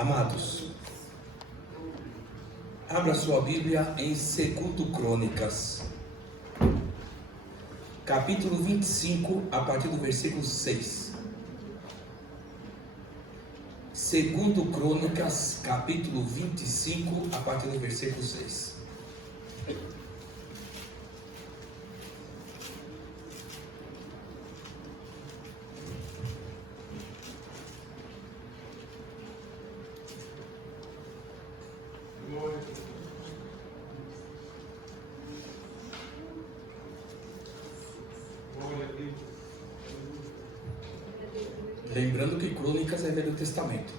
Amados, abra sua Bíblia em 2 Crônicas, capítulo 25, a partir do versículo 6. 2 Crônicas, capítulo 25, a partir do versículo 6. Lembrando que Crônicas é Velho Testamento.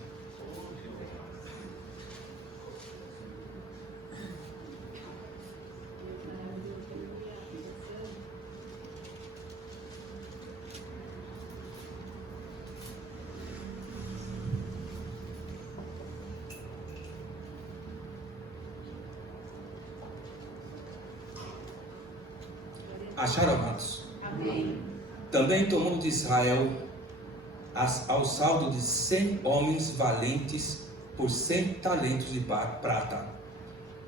Acharam, amados? Amém. Também tomou de Israel ao saldo de 100 homens valentes por 100 talentos de prata.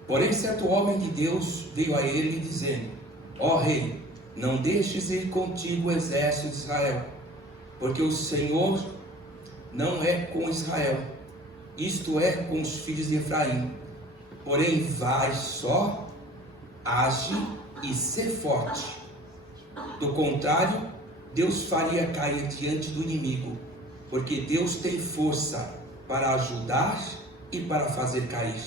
Porém, certo homem de Deus veio a ele dizendo: ó rei, não deixes ir contigo o exército de Israel, porque o Senhor não é com Israel, isto é, com os filhos de Efraim. Porém, vai só, age e sê forte. Do contrário, Deus faria cair diante do inimigo, porque Deus tem força para ajudar e para fazer cair.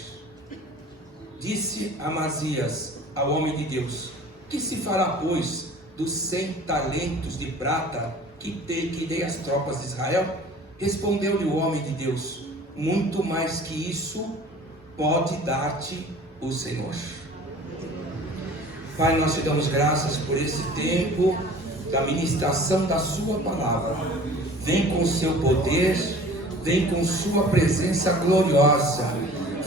Disse Amazias ao homem de Deus: que se fará, pois, dos 100 talentos de prata que dei às tropas de Israel? Respondeu-lhe o homem de Deus: muito mais que isso pode dar-te o Senhor. Pai, nós te damos graças por esse tempo da ministração da sua palavra. Vem com o seu poder, vem com sua presença gloriosa.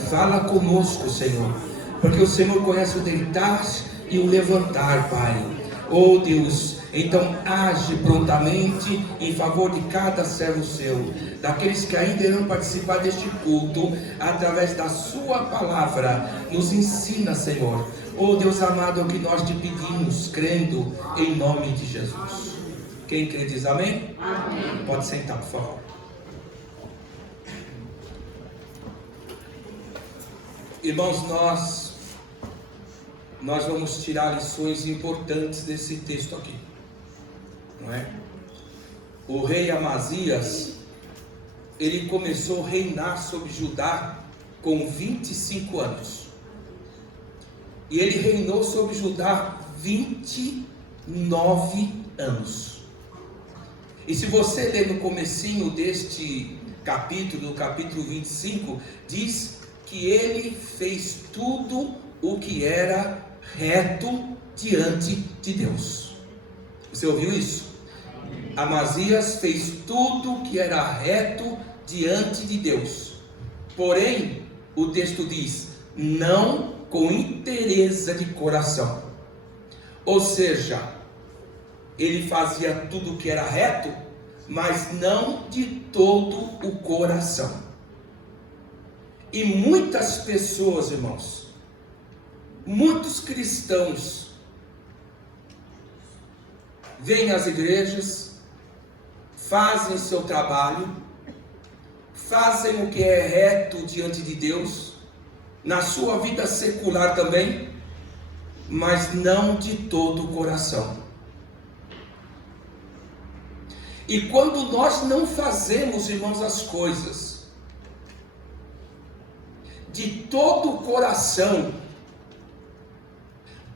Fala conosco, Senhor, porque o Senhor conhece o deitar e o levantar, Pai. Oh Deus, então age prontamente em favor de cada servo seu, daqueles que ainda irão participar deste culto, através da sua palavra. Nos ensina, Senhor. Oh Deus amado, é o que nós te pedimos, crendo em nome de Jesus. Quem crê diz amém? Amém. Pode sentar, por favor. Irmãos, nós vamos tirar lições importantes desse texto aqui, não é? O rei Amazias, ele começou a reinar sobre Judá com 25 anos. E ele reinou sobre Judá 29 anos. E se você ler no comecinho deste capítulo, no capítulo 25, diz que ele fez tudo o que era reto diante de Deus. Você ouviu isso? Amazias fez tudo o que era reto diante de Deus. Porém, o texto diz: não com interesse de coração. Ou seja, ele fazia tudo o que era reto, mas não de todo o coração. E muitas pessoas, irmãos, muitos cristãos vêm às igrejas, fazem o seu trabalho, fazem o que é reto diante de Deus, na sua vida secular também, mas não de todo o coração. E quando nós não fazemos, irmãos, as coisas de todo o coração,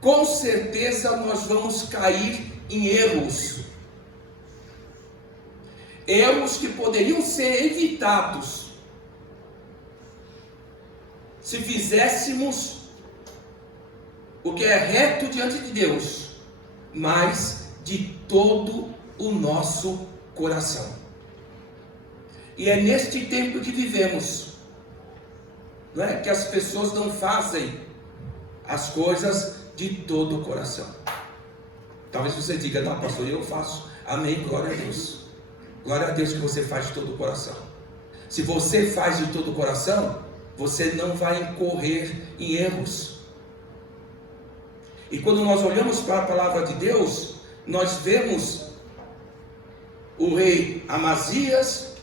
com certeza nós vamos cair em erros. Erros que poderiam ser evitados se fizéssemos o que é reto diante de Deus, mas de todo o nosso coração. E é neste tempo que vivemos, não é? Que as pessoas não fazem as coisas de todo o coração. Talvez você diga: não, pastor, eu faço. Amém, glória a Deus. Glória a Deus que você faz de todo o coração. Se você faz de todo o coração, você não vai incorrer em erros. E quando nós olhamos para a palavra de Deus, nós vemos o rei Amazias,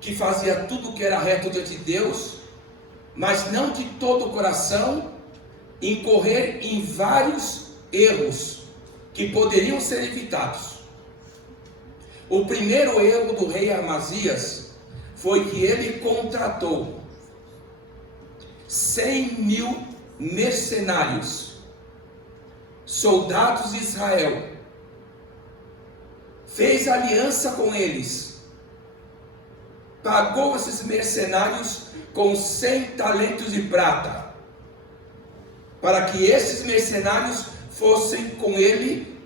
que fazia tudo o que era reto diante de Deus, mas não de todo o coração, incorrer em vários erros que poderiam ser evitados. O primeiro erro do rei Amazias foi que ele contratou 100.000 mercenários, soldados de Israel, fez aliança com eles, pagou esses mercenários com 100 talentos de prata, para que esses mercenários fossem com ele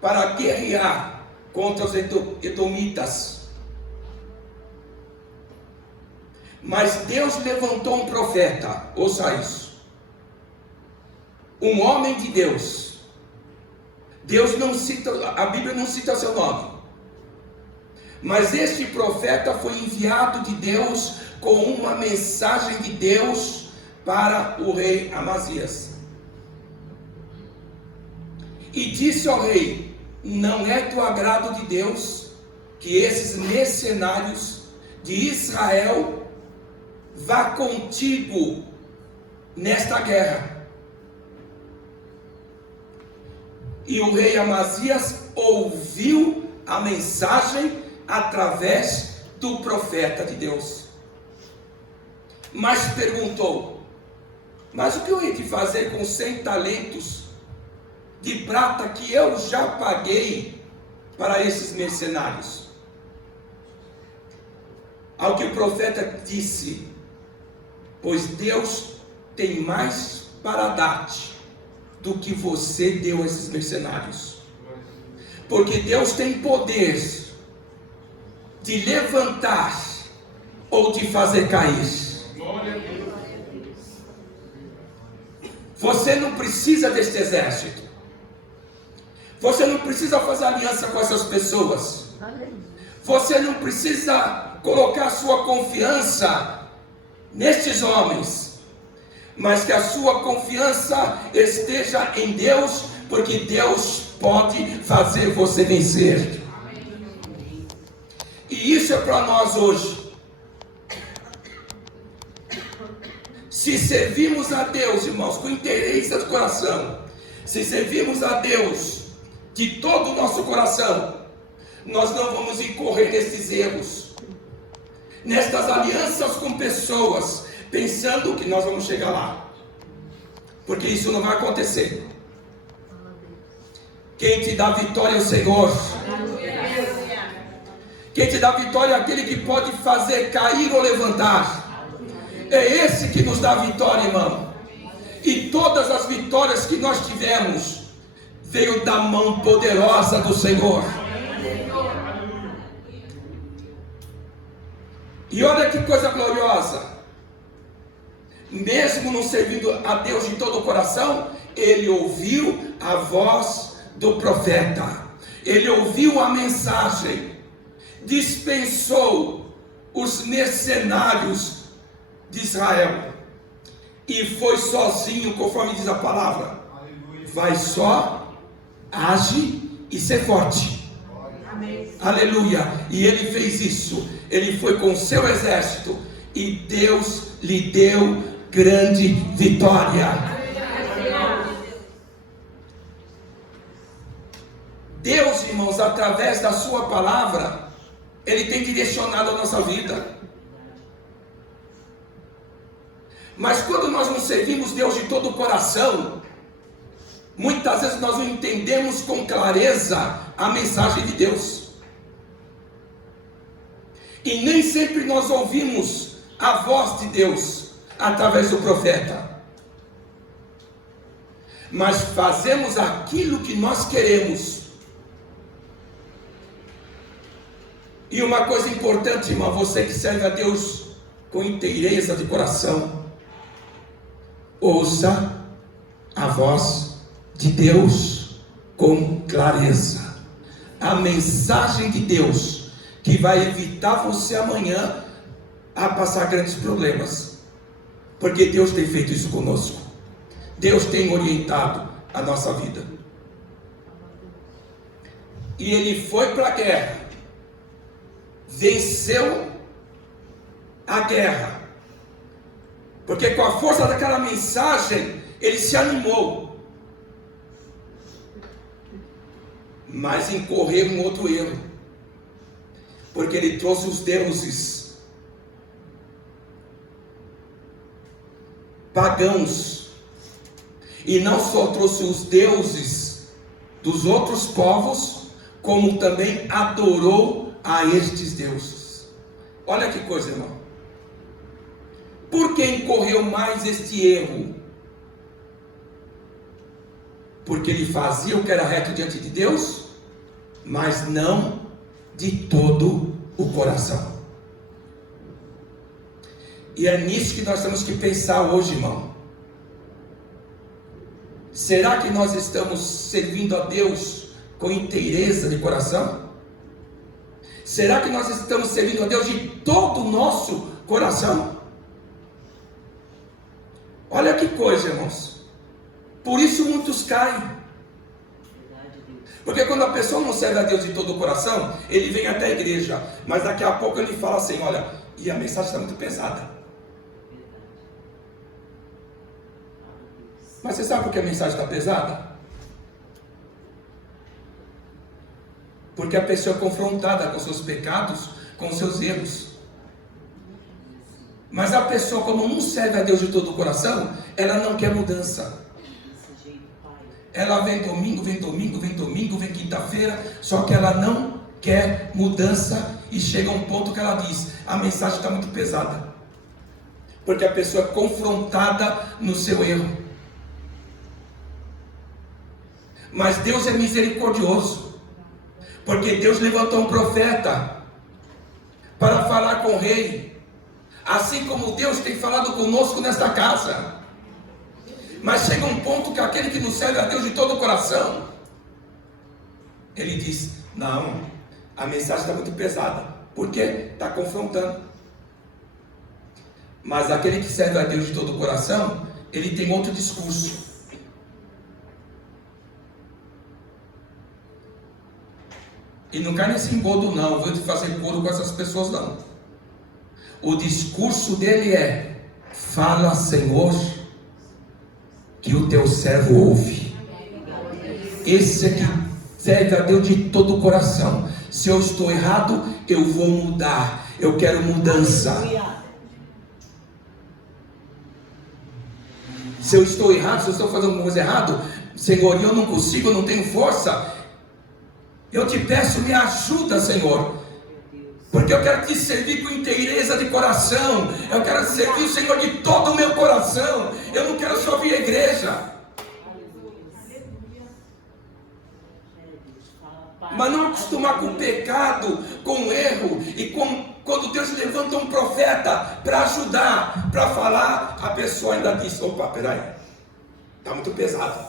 para guerrear contra os edomitas. Mas Deus levantou um profeta, ouça isso, um homem de Deus. Deus não cita, a Bíblia não cita seu nome, mas este profeta foi enviado de Deus com uma mensagem de Deus para o rei Amazias. E disse ao rei: não é do agrado de Deus que esses mercenários de Israel vá contigo nesta guerra. E o rei Amazias ouviu a mensagem através do profeta de Deus, mas perguntou: mas o que eu hei de fazer com 100 talentos de prata que eu já paguei para esses mercenários? Ao que o profeta disse: pois Deus tem mais para dar-te do que você deu a esses mercenários, porque Deus tem poder de levantar ou de fazer cair. Você não precisa deste exército, você não precisa fazer aliança com essas pessoas, você não precisa colocar sua confiança nestes homens, mas que a sua confiança esteja em Deus, porque Deus pode fazer você vencer. E isso é para nós hoje. Se servimos a Deus, irmãos, com interesse do coração, se servimos a Deus de todo o nosso coração, nós não vamos incorrer nesses erros, nestas alianças com pessoas, pensando que nós vamos chegar lá, porque isso não vai acontecer. Quem te dá vitória é o Senhor. Quem te dá vitória é aquele que pode fazer cair ou levantar. É esse que nos dá vitória, irmão. E todas as vitórias que nós tivemos veio da mão poderosa do Senhor. E olha que coisa gloriosa. Mesmo não servindo a Deus de todo o coração, ele ouviu a voz do profeta, ele ouviu a mensagem, dispensou os mercenários de Israel e foi sozinho, conforme diz a palavra. Vai só, age e ser forte. Amém. Aleluia. E ele fez isso, ele foi com seu exército e Deus lhe deu grande vitória. Deus, irmãos, através da sua palavra, ele tem direcionado a nossa vida. Mas quando nós não servimos Deus de todo o coração, muitas vezes nós não entendemos com clareza a mensagem de Deus, e nem sempre nós ouvimos a voz de Deus através do profeta, mas fazemos aquilo que nós queremos. E uma coisa importante, irmão, você que serve a Deus com inteireza de coração, ouça a voz de Deus com clareza. A mensagem de Deus que vai evitar você amanhã a passar grandes problemas, porque Deus tem feito isso conosco. Deus tem orientado a nossa vida. E ele foi para a guerra, venceu a guerra, porque com a força daquela mensagem ele se animou, mas incorreu em outro erro, porque ele trouxe os deuses pagãos, e não só trouxe os deuses dos outros povos, como também adorou a estes deuses. Olha que coisa, irmão. Por que incorreu mais este erro? Porque ele fazia o que era reto diante de Deus, mas não de todo o coração. E é nisso que nós temos que pensar hoje, irmão. Será que nós estamos servindo a Deus com inteireza de coração? Será que nós estamos servindo a Deus de todo o nosso coração? Olha que coisa, irmãos. Por isso muitos caem. Porque quando a pessoa não serve a Deus de todo o coração, ele vem até a igreja, mas daqui a pouco ele fala assim: olha, e a mensagem está muito pesada. Mas você sabe por que a mensagem está pesada? Porque a pessoa é confrontada com seus pecados, com seus erros. Mas a pessoa, como não serve a Deus de todo o coração, ela não quer mudança. Ela vem domingo, vem quinta-feira, só que ela não quer mudança, e chega um ponto que ela diz: a mensagem está muito pesada. Porque a pessoa é confrontada no seu erro. Mas Deus é misericordioso, porque Deus levantou um profeta para falar com o rei, assim como Deus tem falado conosco nesta casa. Mas chega um ponto que aquele que não serve a Deus de todo o coração, ele diz: não, a mensagem está muito pesada. Por quê? Está confrontando. Mas aquele que serve a Deus de todo o coração, ele tem outro discurso. E não cai nesse engodo não, vou te fazer coro com essas pessoas não. O discurso dele é: fala, Senhor, que o teu servo ouve. Esse é que serve a Deus de todo o coração. Se eu estou errado, eu vou mudar. Eu quero mudança. Se eu estou errado, se eu estou fazendo alguma coisa errada, Senhor, eu não consigo, eu não tenho força, eu te peço, me ajuda, Senhor, porque eu quero te servir com inteireza de coração. Eu quero servir o Senhor de todo o meu coração. Eu não quero só vir à igreja, mas não acostumar com o pecado, com o erro. E quando Deus levanta um profeta para ajudar, para falar, a pessoa ainda diz: opa, peraí, está muito pesado.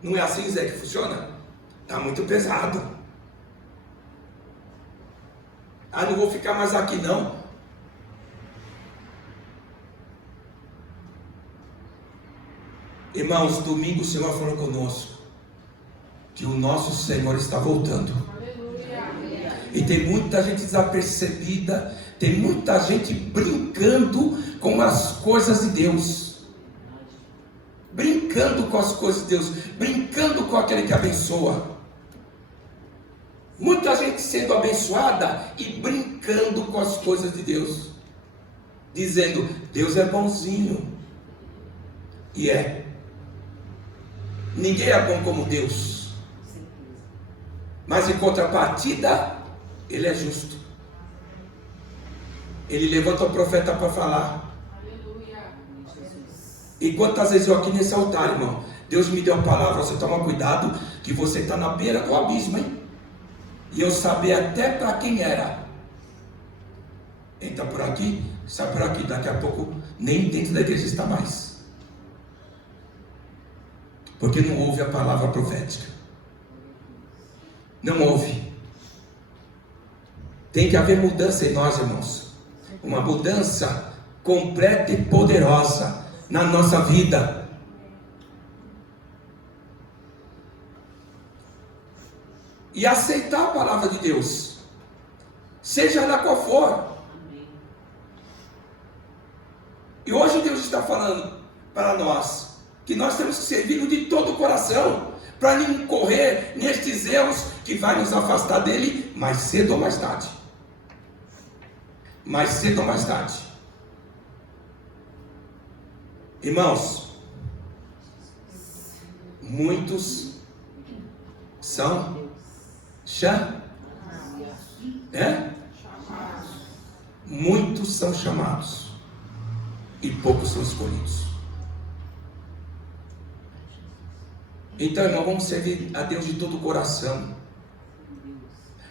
Não é assim, Zé, que funciona? Está muito pesado. Não vou ficar mais aqui não. Irmãos, domingo o Senhor falou conosco que o nosso Senhor está voltando. E tem muita gente desapercebida, tem muita gente brincando com as coisas de Deus, brincando com as coisas de Deus, brincando com aquele que abençoa. Muita gente sendo abençoada e brincando com as coisas de Deus, dizendo: Deus é bonzinho. E é. Ninguém é bom como Deus, mas em contrapartida, Ele é justo. Ele levanta o profeta para falar. E quantas vezes eu aqui nesse altar, irmão, Deus me deu a palavra: você toma cuidado, que você está na beira do abismo, hein? E eu sabia até para quem era. Entra por aqui, sai por aqui. Daqui a pouco nem dentro da igreja está mais, porque não ouve a palavra profética. Não ouve. Tem que haver mudança em nós, irmãos. Uma mudança completa e poderosa na nossa vida. E aceitar a palavra de Deus, seja ela qual for. E hoje Deus está falando para nós que nós temos que servi-lo de todo o coração, para não incorrer nestes erros que vai nos afastar dele mais cedo ou mais tarde. Mais cedo ou mais tarde. Irmãos, muitos são muitos são chamados e poucos são escolhidos. Então, irmão, vamos servir a Deus de todo o coração.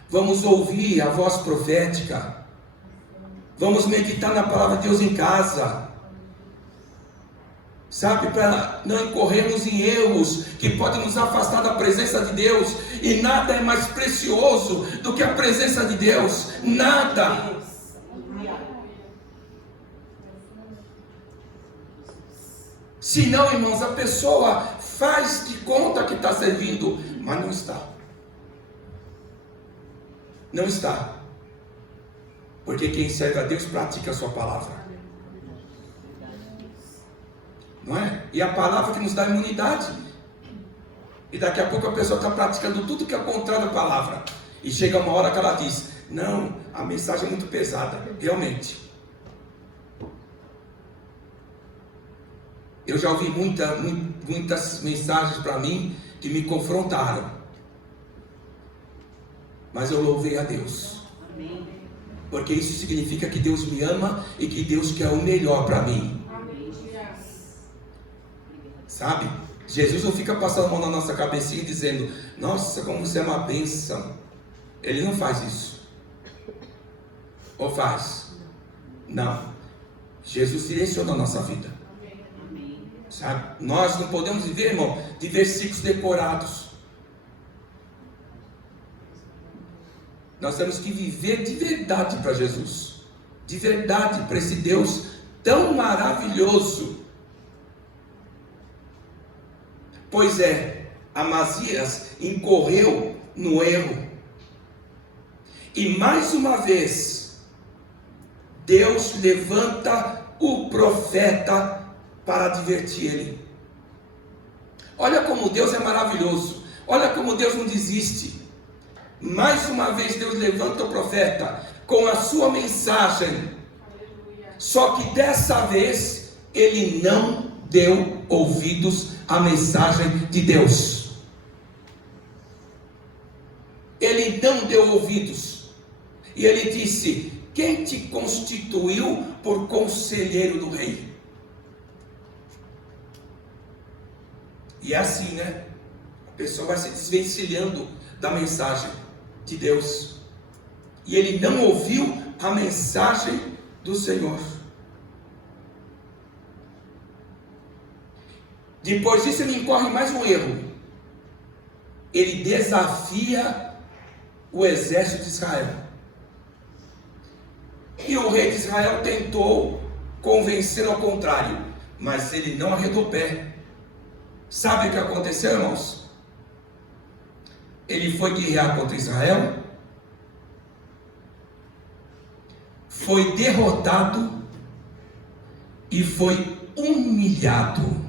Vamos ouvir a voz profética. Vamos meditar na palavra de Deus em casa. Sabe, para não incorrermos em erros que podem nos afastar da presença de Deus. E nada é mais precioso do que a presença de Deus. Nada. Se não, irmãos, a pessoa faz de conta que está servindo, mas não está. Não está. Porque quem serve a Deus pratica a sua palavra. Não é? E a palavra que nos dá imunidade. E daqui a pouco a pessoa está praticando tudo que é contrário à palavra. E chega uma hora que ela diz: não, a mensagem é muito pesada. Realmente. Eu já ouvi muitas mensagens para mim que me confrontaram. Mas eu louvei a Deus. Amém. Porque isso significa que Deus me ama e que Deus quer o melhor para mim. Amém. Sabe? Jesus não fica passando a mão na nossa cabecinha e dizendo: nossa, como você é uma bênção. Ele não faz isso. Ou faz? Não. Jesus direciona a nossa vida. Sabe? Nós não podemos viver, irmão, de versículos decorados. Nós temos que viver de verdade para Jesus. De verdade para esse Deus tão maravilhoso. Pois é, Amazias incorreu no erro. E mais uma vez, Deus levanta o profeta para advertir ele. Olha como Deus é maravilhoso. Olha como Deus não desiste. Mais uma vez Deus levanta o profeta com a sua mensagem. Aleluia. Só que dessa vez ele não deu ouvidos à mensagem de Deus. Ele não deu ouvidos. E ele disse: quem te constituiu por conselheiro do rei? E é assim, né? A pessoa vai se desvencilhando da mensagem de Deus. E ele não ouviu a mensagem do Senhor. Depois disso ele incorre mais um erro. Ele desafia o exército de Israel. E o rei de Israel tentou convencê-lo ao contrário, mas ele não arredou o pé. Sabe o que aconteceu, irmãos? Ele foi guerrear contra Israel, foi derrotado e foi humilhado.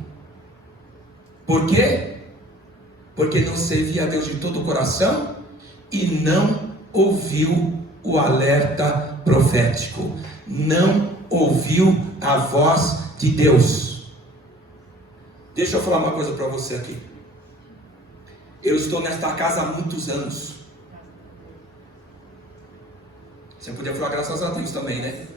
Por quê? Porque não servia a Deus de todo o coração e não ouviu o alerta profético, não ouviu a voz de Deus. Deixa eu falar uma coisa para você aqui. Eu estou nesta casa há muitos anos. Você podia falar graças a Deus também, né?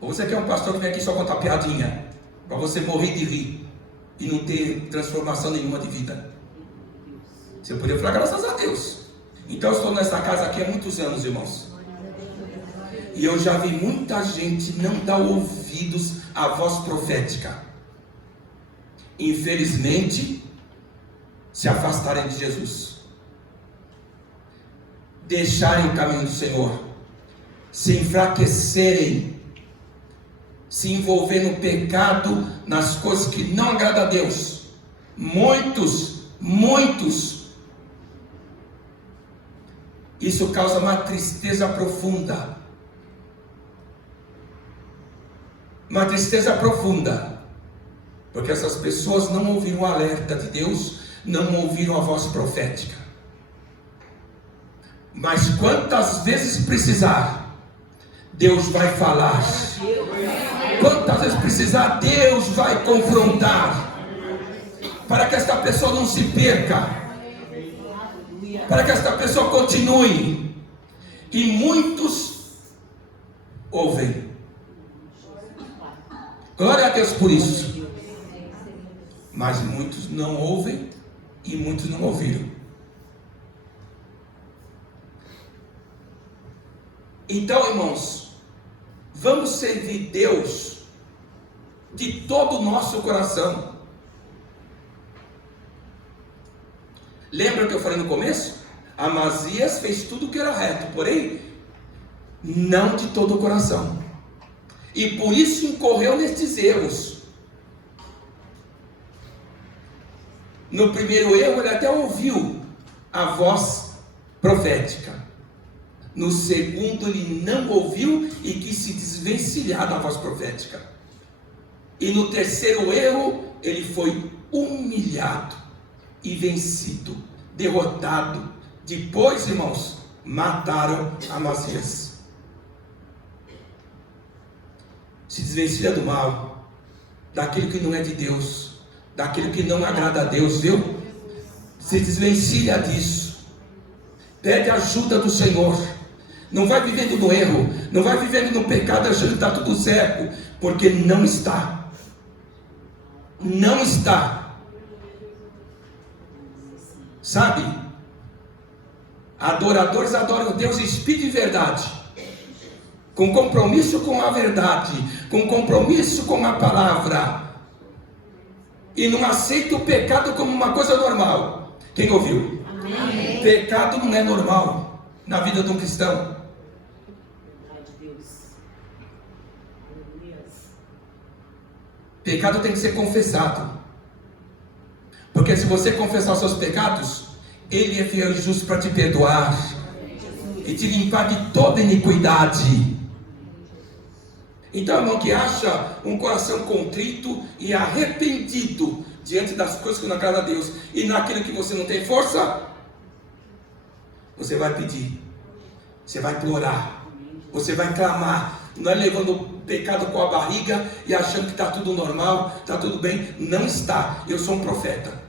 Ou você quer um pastor que vem aqui só contar piadinha, para você morrer de rir e não ter transformação nenhuma de vida? Você podia falar graças a Deus. Então eu estou nessa casa aqui há muitos anos, irmãos. E eu já vi muita gente não dar ouvidos à voz profética. Infelizmente, se afastarem de Jesus. deixarem o caminho do Senhor, se enfraquecerem, se envolver no pecado, nas coisas que não agradam a Deus. Muitos. Isso causa uma tristeza profunda. Uma tristeza profunda. Porque essas pessoas não ouviram o alerta de Deus, não ouviram a voz profética. Mas quantas vezes precisar, Deus vai falar. Quantas vezes precisar, Deus vai confrontar. Para que esta pessoa não se perca. Para que esta pessoa continue. E muitos ouvem. Glória a Deus por isso. Mas muitos não ouvem e muitos não ouviram. Então, irmãos, vamos servir Deus de todo o nosso coração. Lembra que eu falei no começo? Amazias fez tudo o que era reto, porém, não de todo o coração. E por isso incorreu nestes erros. No primeiro erro, ele até ouviu a voz profética. No segundo, ele não ouviu e quis se desvencilhar da voz profética. E no terceiro erro, ele foi humilhado e vencido, derrotado. Depois, irmãos, mataram Amazias. Se desvencilha do mal, daquilo que não é de Deus, daquilo que não agrada a Deus, viu? Se desvencilha disso. Pede ajuda do Senhor. Não vai vivendo no erro, não vai vivendo no pecado achando que está tudo certo, porque não está. Não está. Sabe? Adoradores adoram Deus em espírito e verdade, com compromisso com a verdade, com compromisso com a palavra, e não aceita o pecado como uma coisa normal. Quem ouviu? Amém. Pecado não é normal na vida de um cristão. Pecado tem que ser confessado, porque se você confessar os seus pecados, Ele é fiel e justo para te perdoar e te limpar de toda iniquidade. Então, irmão, que acha um coração contrito e arrependido diante das coisas que não agradam a Deus, e naquilo que você não tem força, você vai pedir, você vai implorar, você vai clamar. Não é levando o pecado com a barriga e achando que está tudo normal, está tudo bem. Não está. Eu sou um profeta.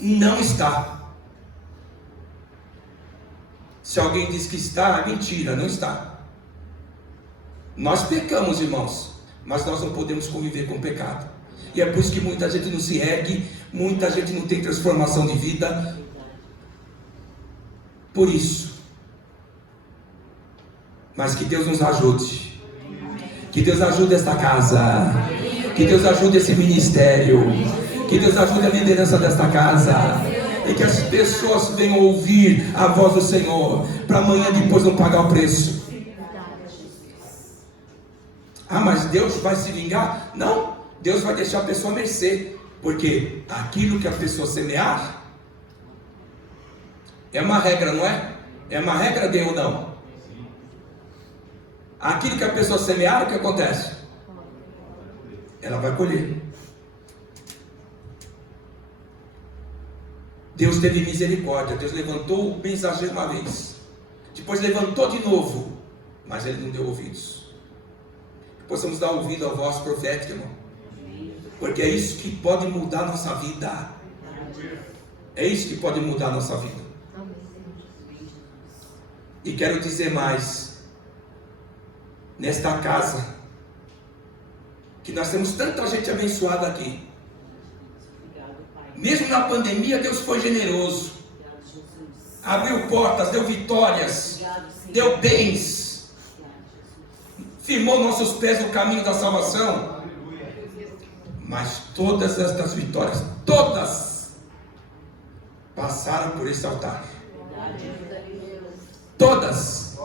Não está. Se alguém diz que está, é mentira, não está. Nós pecamos, irmãos, mas nós não podemos conviver com o pecado. E é por isso que muita gente não se ergue, muita gente não tem transformação de vida. Por isso. Mas que Deus nos ajude. Que Deus ajude esta casa. Que Deus ajude esse ministério. Que Deus ajude a liderança desta casa. E que as pessoas venham ouvir a voz do Senhor, para amanhã depois não pagar o preço. Ah, mas Deus vai se vingar? Não, Deus vai deixar a pessoa mercê. Porque aquilo que a pessoa semear é uma regra, não é? É uma regra de ou não? Aquilo que a pessoa semear, o que acontece? Ela vai colher. Deus teve misericórdia. Deus levantou o mensageiro uma vez, depois levantou de novo, mas ele não deu ouvidos. Possamos dar ouvido à voz profética, irmão, porque é isso que pode mudar a nossa vida. É isso que pode mudar a nossa vida. E quero dizer mais. Nesta casa, que nós temos tanta gente abençoada aqui. Mesmo na pandemia, Deus foi generoso. Abriu portas, deu vitórias, deu bens, firmou nossos pés no caminho da salvação. Mas todas estas vitórias, todas passaram por esse altar. todas.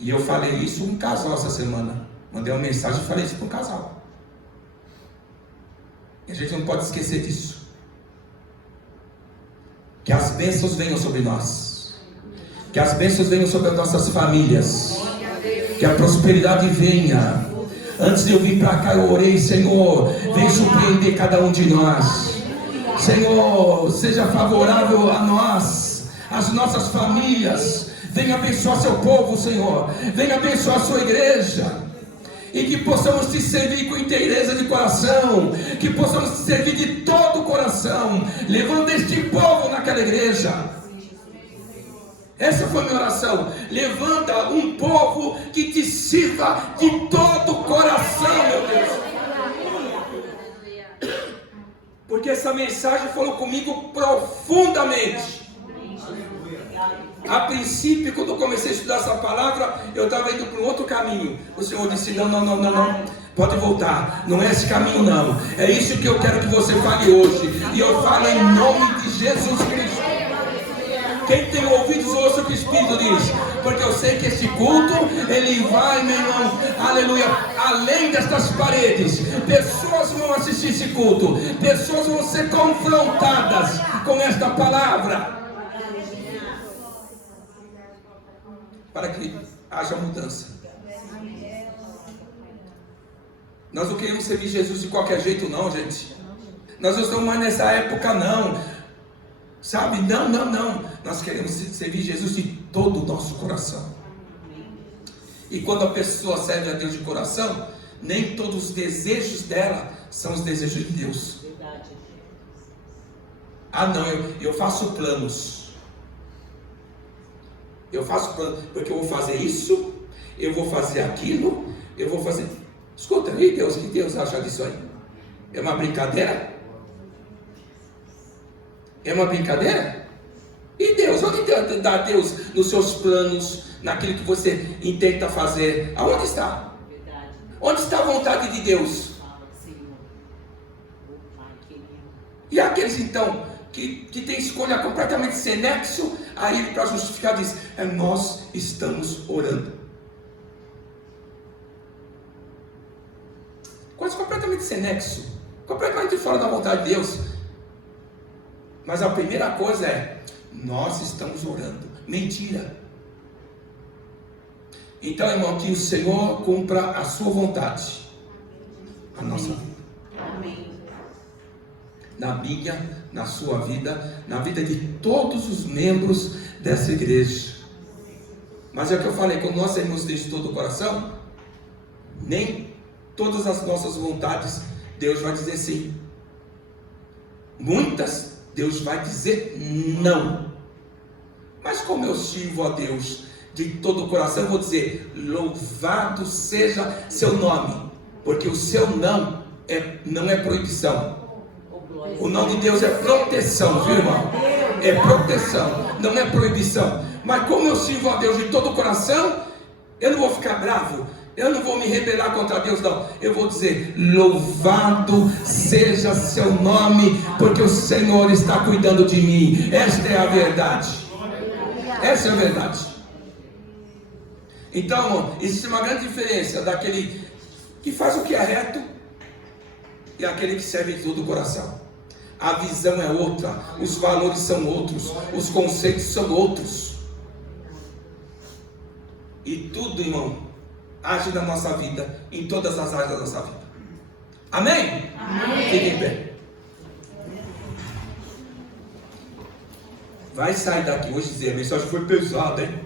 E eu falei isso com um casal essa semana. Mandei uma mensagem e falei isso para um casal. E a gente não pode esquecer disso. Que as bênçãos venham sobre nós. Que as bênçãos venham sobre as nossas famílias. Que a prosperidade venha. Antes de eu vir para cá eu orei: Senhor, vem surpreender cada um de nós. Senhor, seja favorável a nós, às nossas famílias. Venha abençoar seu povo, Senhor. Venha abençoar a sua igreja. E que possamos te servir com inteireza de coração. Que possamos te servir de todo o coração. Levando este povo naquela igreja. Essa foi a minha oração. Levanta um povo que te sirva de todo o coração, meu Deus. Porque essa mensagem falou comigo profundamente. A princípio, quando eu comecei a estudar essa palavra, eu estava indo para um outro caminho. O Senhor disse: não, pode voltar, não é esse caminho não. É isso que eu quero que você fale hoje. E eu falo em nome de Jesus Cristo. Quem tem ouvidos, ouça o que o Espírito diz. Porque eu sei que esse culto, ele vai, meu irmão, aleluia, além destas paredes. Pessoas vão assistir esse culto. Pessoas vão ser confrontadas com esta palavra. Para que haja mudança. Nós não queremos servir Jesus de qualquer jeito não, gente. Nós não estamos mais nessa época não. Sabe, não. Nós queremos servir Jesus de todo o nosso coração. E quando a pessoa serve a Deus de coração, nem todos os desejos dela são os desejos de Deus. Ah não, eu faço planos. Eu faço plano, porque eu vou fazer isso, eu vou fazer aquilo, eu vou fazer... Escuta, e Deus, o que Deus acha disso aí? É uma brincadeira? É uma brincadeira? E Deus? Onde está Deus nos seus planos, naquilo que você intenta fazer? Aonde está? Onde está a vontade de Deus? E aqueles então que tem escolha completamente sem nexo, aí ele, para justificar, diz: nós estamos orando. Coisa completamente sem nexo, completamente fora da vontade de Deus. Mas a primeira coisa é: nós estamos orando. Mentira. Então, irmão, que o Senhor cumpra a sua vontade. A nossa vida. Amém. Na minha, na sua vida, na vida de todos os membros dessa igreja. Mas é o que eu falei: quando nós sermos de todo o coração, nem todas as nossas vontades Deus vai dizer sim. Muitas Deus vai dizer não. Mas como eu sirvo a Deus de todo o coração, eu vou dizer: louvado seja seu nome, porque o seu não é proibição. O nome de Deus é proteção, viu, irmão? É proteção, não é proibição. Mas como eu sirvo a Deus de todo o coração, eu não vou ficar bravo, eu não vou me rebelar contra Deus, não. Eu vou dizer: louvado seja seu nome, porque o Senhor está cuidando de mim. Esta é a verdade. Essa é a verdade. Então, existe uma grande diferença daquele que faz o que é reto e aquele que serve de todo o coração. A visão é outra, os valores são outros, os conceitos são outros. E tudo, irmão, age na nossa vida, em todas as áreas da nossa vida. Amém? Amém. Fique em pé. Vai sair daqui hoje e dizer: a mensagem foi pesada, hein?